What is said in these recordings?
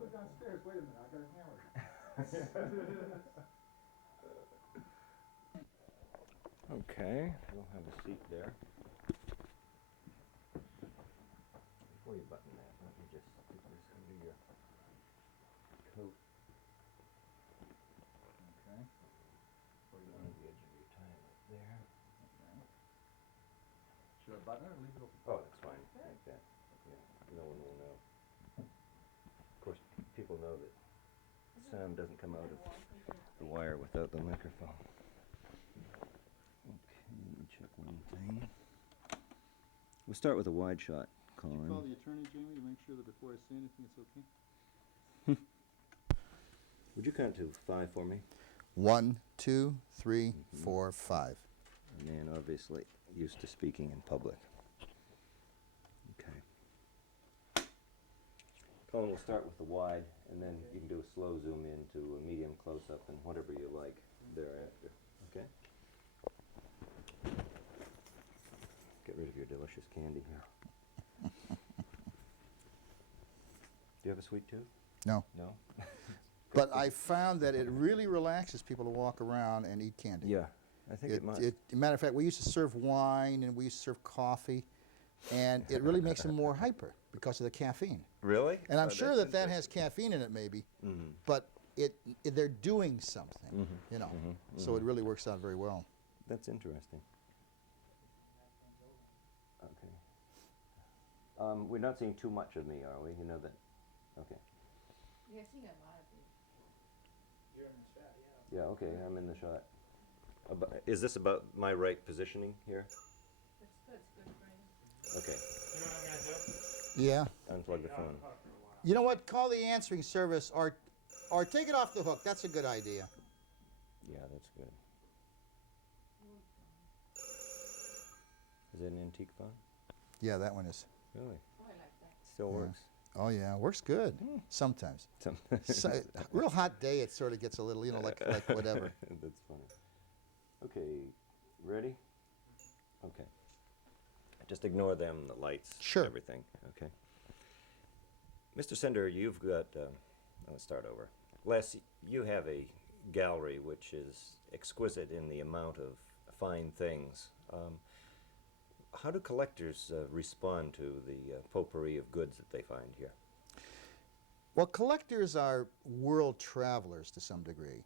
go downstairs. Wait a minute, I got a hammer. Okay, we'll have a seat there. Before you button that, let me just stick this under your coat. Okay. On the edge of your tie right there. Okay. Should I button it or leave it open? Oh, that's fine, like that. Yeah, no one will know. Of course, people know that sound doesn't come out of the wire without the microphone. Okay, let me check one thing. We'll start with a wide shot, Colin. Call the attorney, Jamie, to make sure that before I say anything, it's okay. Would you count to 5 for me? 1, 2, 3, 4, 5. A man obviously used to speaking in public. Okay. Colin, we'll start with the wide, and then you can do a slow zoom in to a medium close-up and whatever you like thereafter. Okay? Get rid of your delicious candy here. Do you have a sweet tooth? No. No? But I found that it really relaxes people to walk around and eat candy. Yeah, I think it must. Matter of fact, we used to serve wine and we used to serve coffee, and it really makes them more hyper because of the caffeine. Really? And I'm sure that has caffeine in it, maybe, but they're doing something, you know. So it really works out very well. That's interesting. Okay. We're not seeing too much of me, are we? You know that? Okay. You're seeing a lot of people. You're in the shot, yeah. Yeah, okay, I'm in the shot. Is this about my right positioning here? That's good. It's good for you. Okay, You know what I'm going to do? Yeah. unplug the Yeah, phone. talk for a while. You know what? Call the answering service or take it off the hook. That's a good idea. Yeah, that's good. Is it an antique phone? Yeah, that one is. Really? Oh, I like that. Still Yeah. works. Oh yeah, works good. Sometimes. Some- So, real hot day, it sort of gets a little, you know, like whatever. That's funny. Okay, ready? Okay. Just ignore them, the lights, Sure. everything. Okay. Mr. Sender, you've got. Let's start over. Les, you have a gallery which is exquisite in the amount of fine things. How do collectors respond to the potpourri of goods that they find here? Well, collectors are world travelers to some degree.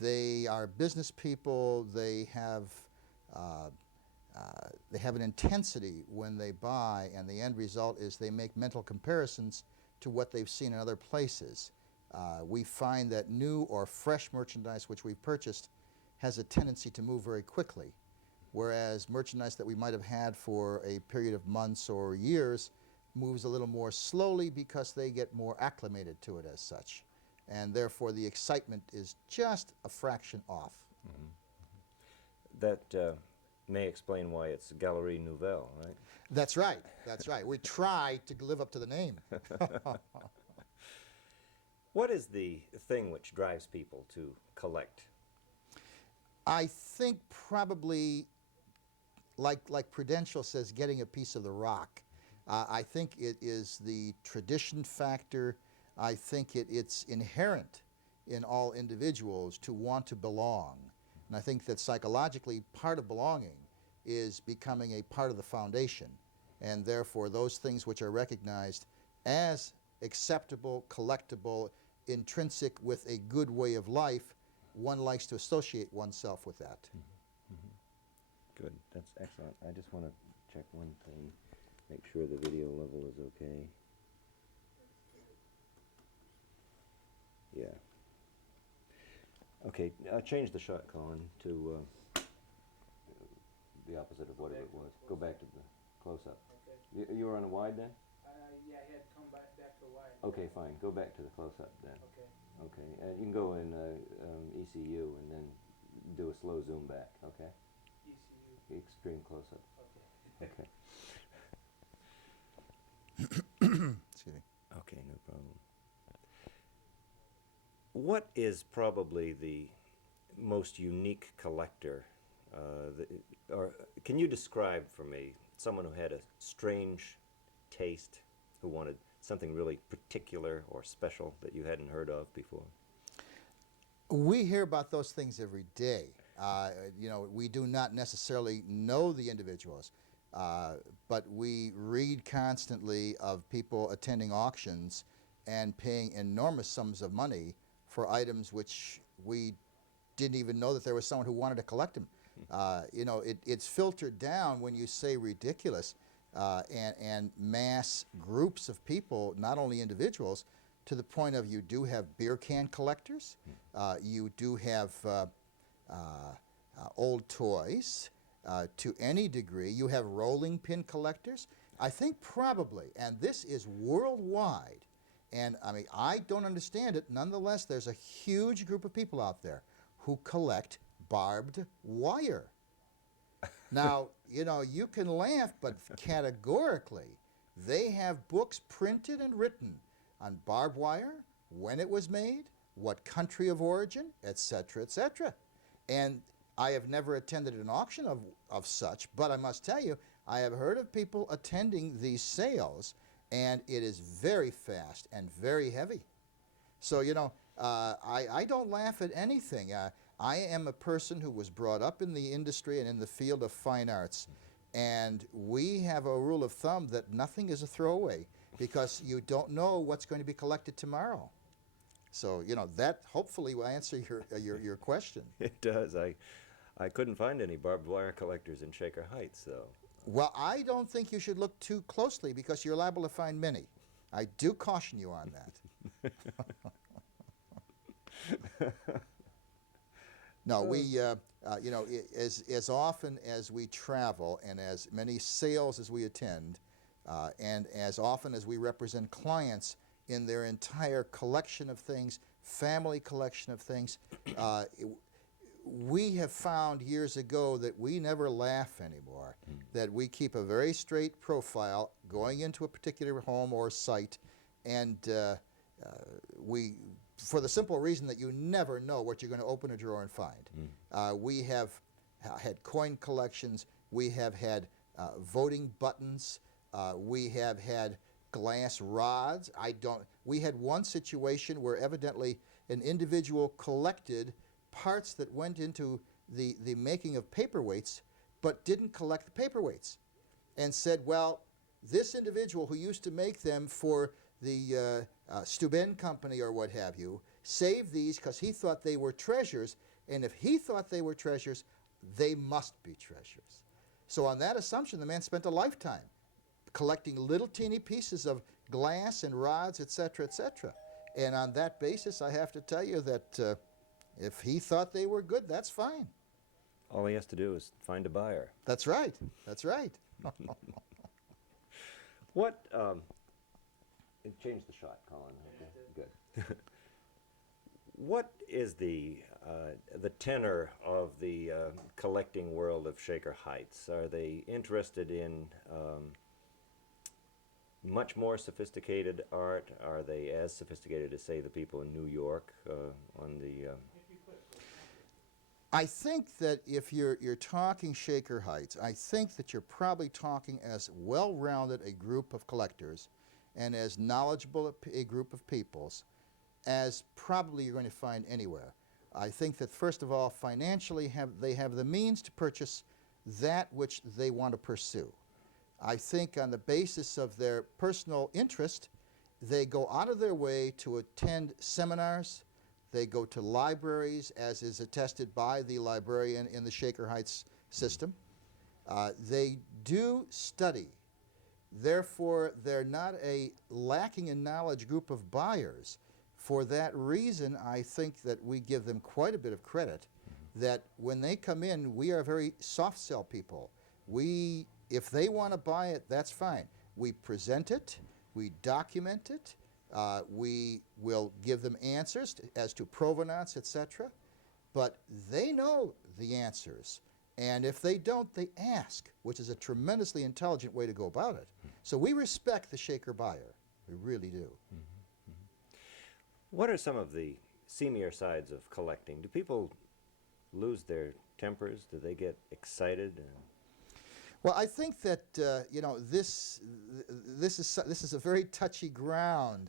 They are business people. They have an intensity when they buy, and the end result is they make mental comparisons to what they've seen in other places. We find that new or fresh merchandise which we've purchased has a tendency to move very quickly, whereas merchandise that we might have had for a period of months or years moves a little more slowly because they get more acclimated to it as such, and therefore the excitement is just a fraction off. That may explain why it's Gallery Nouvelle, right? That's right. That's right. We try to live up to the name. What is the thing which drives people to collect? I think probably, like Prudential says, getting a piece of the rock. I think it is the tradition factor. I think it's inherent in all individuals to want to belong. And I think that psychologically part of belonging is becoming a part of the foundation. And therefore those things which are recognized as acceptable, collectible, intrinsic with a good way of life, one likes to associate oneself with that. Good, that's excellent. I just want to check one thing, make sure the video level is okay. Yeah. Okay, change the shot, Colin, to the opposite of what it was. Go back to the close-up. Okay. You were on a wide then? Yeah, I had to come back to wide. Okay, fine. Go back to the close-up then. Okay. Okay, you can go in ECU and then do a slow zoom back, okay? ECU. Extreme close-up. Okay. Okay. Excuse me. Okay, no problem. What is probably the most unique collector? Or can you describe for me someone who had a strange taste, who wanted something really particular or special that you hadn't heard of before? We hear about those things every day. We do not necessarily know the individuals, but we read constantly of people attending auctions and paying enormous sums of money for items which we didn't even know that there was someone who wanted to collect them. It's filtered down when you say ridiculous, and mass groups of people, not only individuals, to the point of you do have beer can collectors, you do have old toys to any degree, you have rolling pin collectors. I think probably, and this is worldwide, and I mean, I don't understand it, nonetheless, there's a huge group of people out there who collect barbed wire. Now, you can laugh, but categorically, they have books printed and written on barbed wire, when it was made, what country of origin, etc., etc. And I have never attended an auction of such, but I must tell you, I have heard of people attending these sales, and it is very fast and very heavy. So, I don't laugh at anything. I am a person who was brought up in the industry and in the field of fine arts, and we have a rule of thumb that nothing is a throwaway because you don't know what's going to be collected tomorrow. So, that hopefully will answer your question. It does. I couldn't find any barbed wire collectors in Shaker Heights, though. Well, I don't think you should look too closely because you're liable to find many. I do caution you on that. No, we, as often as we travel and as many sales as we attend, and as often as we represent clients in their entire collection of things, family collection of things, we have found years ago that we never laugh anymore, that we keep a very straight profile going into a particular home or site, and for the simple reason that you never know what you're going to open a drawer and find. We have had coin collections, we have had voting buttons, we have had glass rods. We had one situation where evidently an individual collected parts that went into the making of paperweights, but didn't collect the paperweights, and said, well, this individual who used to make them for the Steuben Company or what have you, saved these because he thought they were treasures, and if he thought they were treasures, they must be treasures. So on that assumption, the man spent a lifetime collecting little teeny pieces of glass and rods, etc., etc. And on that basis, I have to tell you that if he thought they were good, that's fine. All he has to do is find a buyer. That's right. That's right. What, change the shot, Colin. Okay, good. What is the tenor of the collecting world of Shaker Heights? Are they interested in much more sophisticated art? Are they as sophisticated as, say, the people in New York on the... I think that if you're talking Shaker Heights, I think that you're probably talking as well-rounded a group of collectors and as knowledgeable a group of peoples as probably you're going to find anywhere. I think that, first of all, financially they have the means to purchase that which they want to pursue. I think on the basis of their personal interest, they go out of their way to attend seminars. They go to libraries, as is attested by the librarian in the Shaker Heights system. They do study. Therefore, they're not a lacking in knowledge group of buyers. For that reason, I think that we give them quite a bit of credit, that when they come in, we are very soft sell people. If they want to buy it, that's fine. We present it, we document it, we will give them answers as to provenance, etc. But they know the answers. And if they don't, they ask, which is a tremendously intelligent way to go about it. So we respect the Shaker buyer. We really do. What are some of the seamier sides of collecting? Do people lose their tempers? Do they get excited? Well, I think that you know this is a very touchy ground,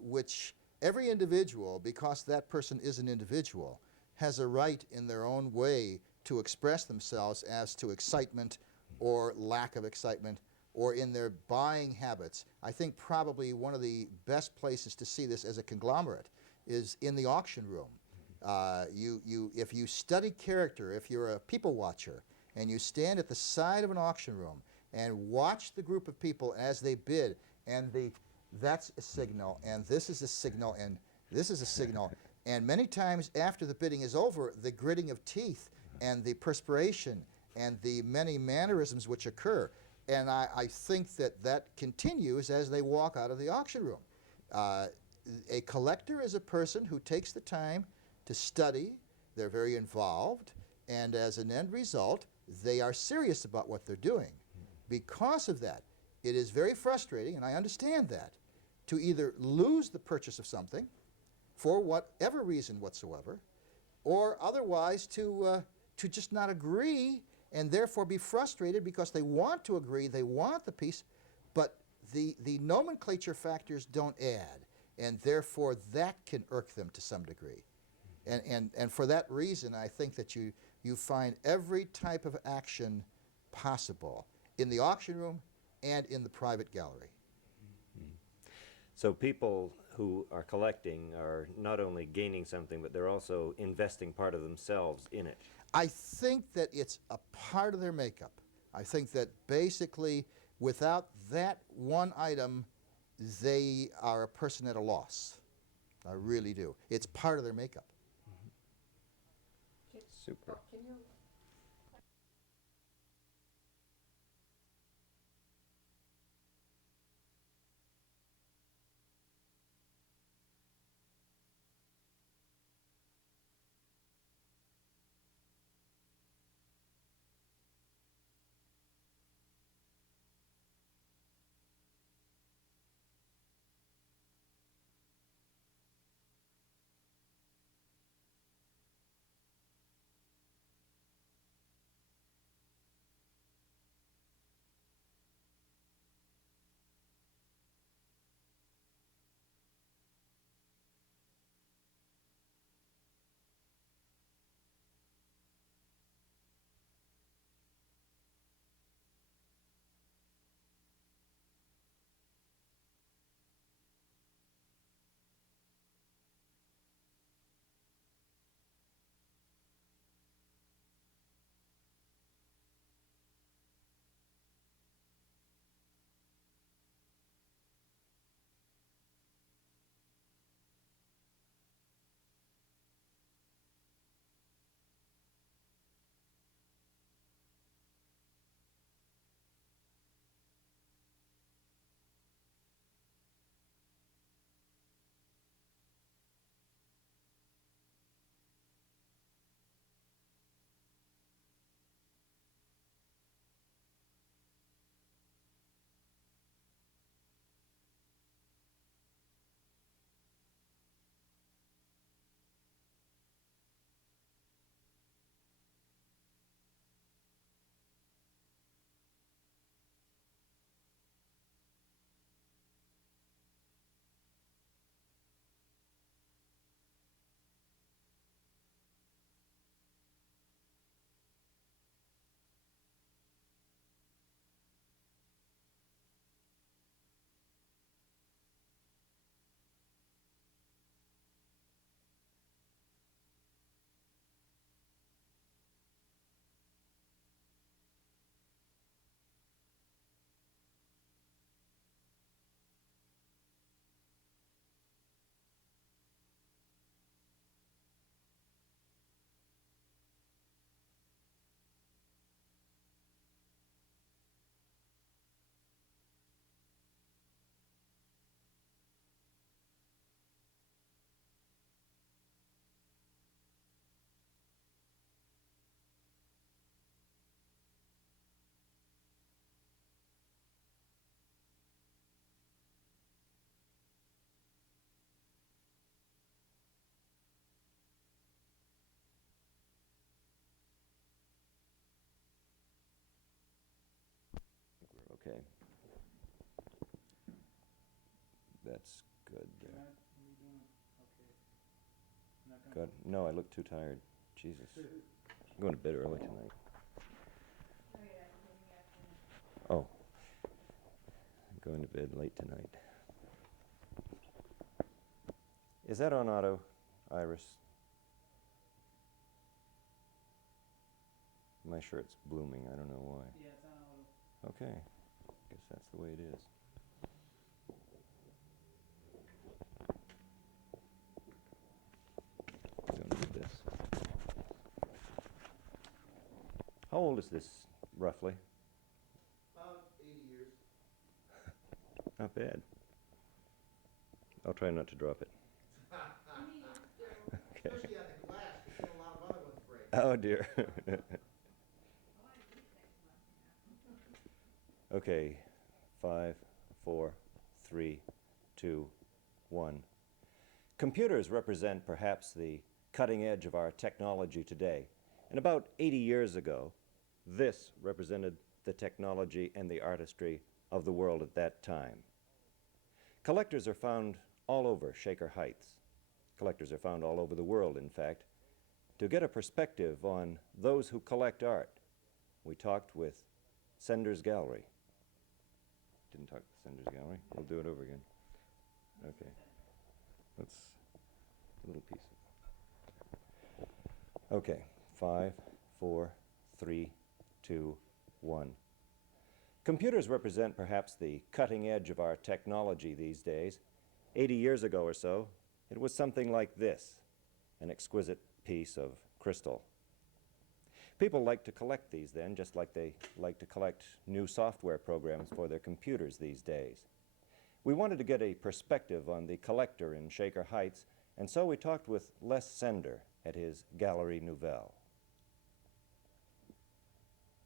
which every individual, because that person is an individual, has a right in their own way to express themselves as to excitement or lack of excitement, or in their buying habits. I think probably one of the best places to see this as a conglomerate is in the auction room. If you study character, if you're a people watcher, and you stand at the side of an auction room and watch the group of people as they bid, and that's a signal, and this is a signal, and this is a signal, and many times after the bidding is over, the gritting of teeth and the perspiration and the many mannerisms which occur, and I think that that continues as they walk out of the auction room. A collector is a person who takes the time to study, they're very involved, and as an end result, they are serious about what they're doing. Because of that, it is very frustrating, and I understand that, to either lose the purchase of something for whatever reason whatsoever, or otherwise to just not agree and therefore be frustrated because they want to agree, they want the piece, but the nomenclature factors don't add, and therefore that can irk them to some degree. And for that reason, I think that you find every type of action possible in the auction room and in the private gallery. So people who are collecting are not only gaining something, but they're also investing part of themselves in it. I think that it's a part of their makeup. I think that basically without that one item, they are a person at a loss. I really do. It's part of their makeup. Super. Can you Okay. That's good You're there. not, you doing, okay. I'm not Good. gonna. No, I look too tired. Jesus. I'm going to bed early tonight. Oh, yeah, I'm getting afternoon. Oh. I'm going to bed late tonight. Is that on auto, Iris? My shirt's blooming. I don't know why. Yeah, it's on auto. Okay. Guess that's the way it is. Don't need this. How old is this, roughly? About 80 years. Not bad. I'll try not to drop it. Okay. Especially on the glass, because a lot of other ones break. Oh dear. Okay. 5, 4, 3, 2, 1. Computers represent perhaps the cutting edge of our technology today. And about 80 years ago, this represented the technology and the artistry of the world at that time. Collectors are found all over Shaker Heights. Collectors are found all over the world, in fact. To get a perspective on those who collect art, we talked with Senders Gallery. Didn't talk to Senders Gallery. We'll do it over again. Okay. That's a little piece of. Okay. 5, 4, 3, 2, 1. Computers represent perhaps the cutting edge of our technology these days. 80 years ago or so, it was something like this, an exquisite piece of crystal. People like to collect these then, just like they like to collect new software programs for their computers these days. We wanted to get a perspective on the collector in Shaker Heights, and so we talked with Les Sender at his Gallery Nouvelle.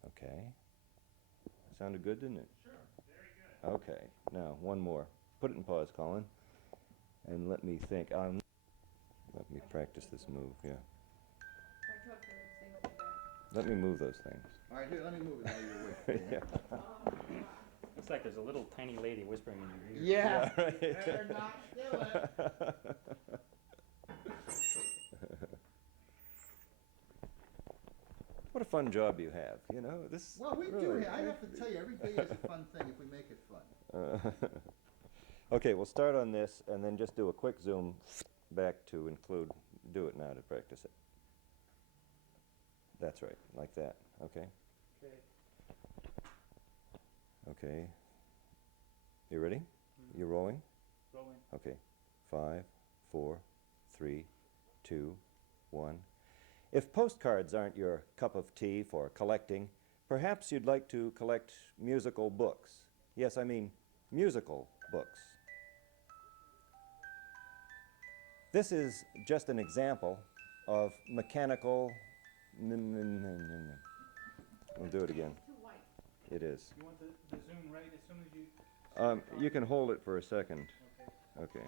Okay. Sounded good, didn't it? Sure. Very good. Okay. Now, one more. Put it in pause, Colin, and let me think. Let me practice this move, yeah. I talked to them, things like that. Let me move those things. All right, here, let me move it while you're waiting. Yeah. Looks like there's a little tiny lady whispering in your ear. Yeah. Yeah, right. Better not steal it. What a fun job you have, you know, this. Well, we really, do. I have to tell you, every day is a fun thing if we make it fun. Okay, we'll start on this and then just do a quick zoom back to include, do it now to practice it. That's right, like that, okay? Okay. Okay. You ready? You rolling? Rolling. Okay. 5, 4, 3, 2, 1. If postcards aren't your cup of tea for collecting, perhaps you'd like to collect musical books. Yes, I mean musical books. This is just an example of mechanical. We'll do it again. Too white. It is. You want the zoom right as soon as you. You can hold it for a second. Okay. Okay.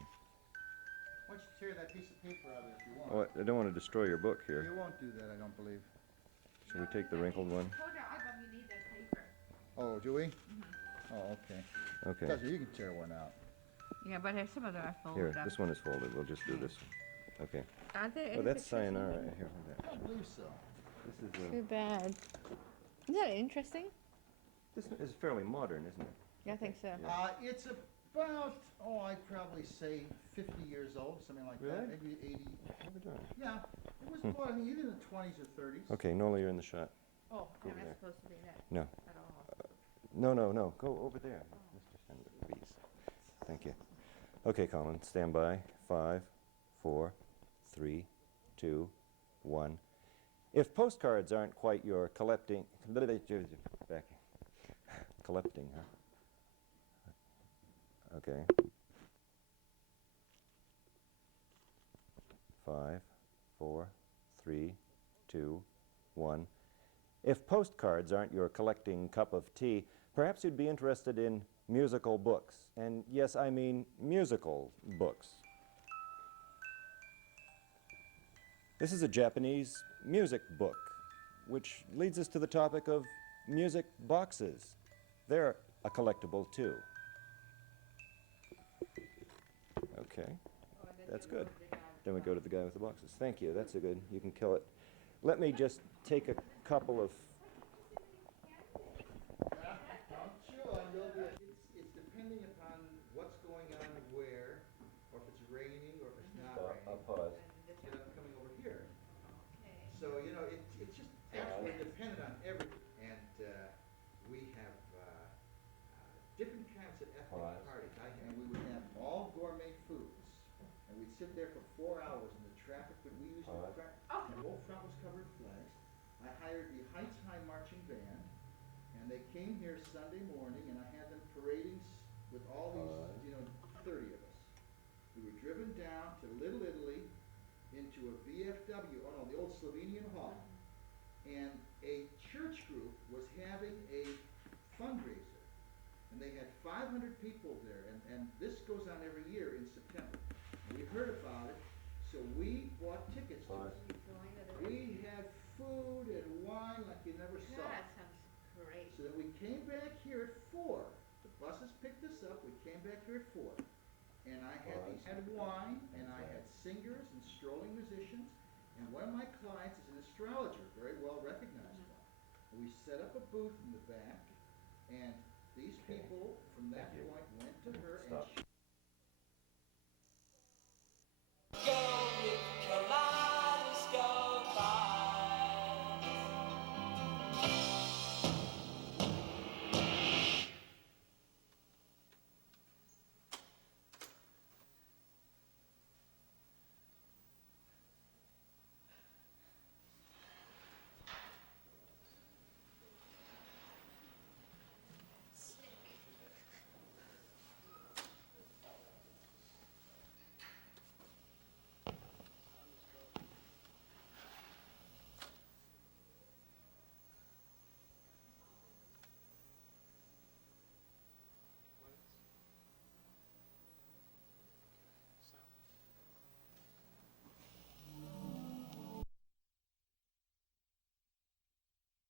Why don't you tear that piece of paper out of it if you want? Oh, I don't want to destroy your book here. You won't do that, I don't believe. Should we take the wrinkled one? I told you, I bet you need that paper. Oh, do we? Oh, okay. Okay. Doesn't, you can tear one out. Yeah, but some of them are Here, this one is folded. We'll just do this one. Okay. Aren't there any Oh, that's pictures in sayonara. here? Here, hold I that. don't believe so. This is Too bad. Isn't that interesting? this is fairly modern, isn't it? Yeah, I think so. It's about, I'd probably say 50 years old, something like that. Really? Maybe 80. Have a darn. Yeah, it was bought, I mean, either in the 20s or 30s. Okay, Nola, you're in the shot. Oh, Go I'm over not there. supposed to be that No. at all. No. Go over there, Mr. Sender, please. Thank you. Okay, Colin, stand by. 5, 4, 3, 2, 1. If postcards aren't quite your collecting, back, collecting, huh? Okay. 5, 4, 3, 2, 1. If postcards aren't your collecting cup of tea, perhaps you'd be interested in musical books. And yes, I mean musical books. This is a Japanese music book, which leads us to the topic of music boxes. They're a collectible too. Okay, that's good. Then we go to the guy with the boxes. Thank you, that's a good, you can kill it. Let me just take a couple of, Don't chew on, it's depending upon what's going on where, or if it's raining, or if it's not raining. pause. You know, coming over here. So, you know, it's just absolutely dependent on everything. And we have different kinds of ethnic Pause. parties. And we would have all gourmet foods. And we'd sit there for 4 hours in the traffic, but we used to Pause. crack. The whole front was covered in flags. I hired the Heights High Marching Band, and they came here Sunday morning, and I had them parading with all these, you know, 30 of us. We were driven down to Little Italy into a VFW, oh no, the old Slovenian Hall, and a church group was having a fundraiser, and they had 500 people there, and this goes on every year in September. And we heard about it, so we bought tickets to it. We had food and wine like you never saw. That sounds great. So then we came back here at 4. The buses picked us up, we came back here at 4. And I had wine, and I had singers and strolling musicians, and one of my clients is an astrologer, very well recognized one. And we set up a booth in the back, and these people from that point went to her, and she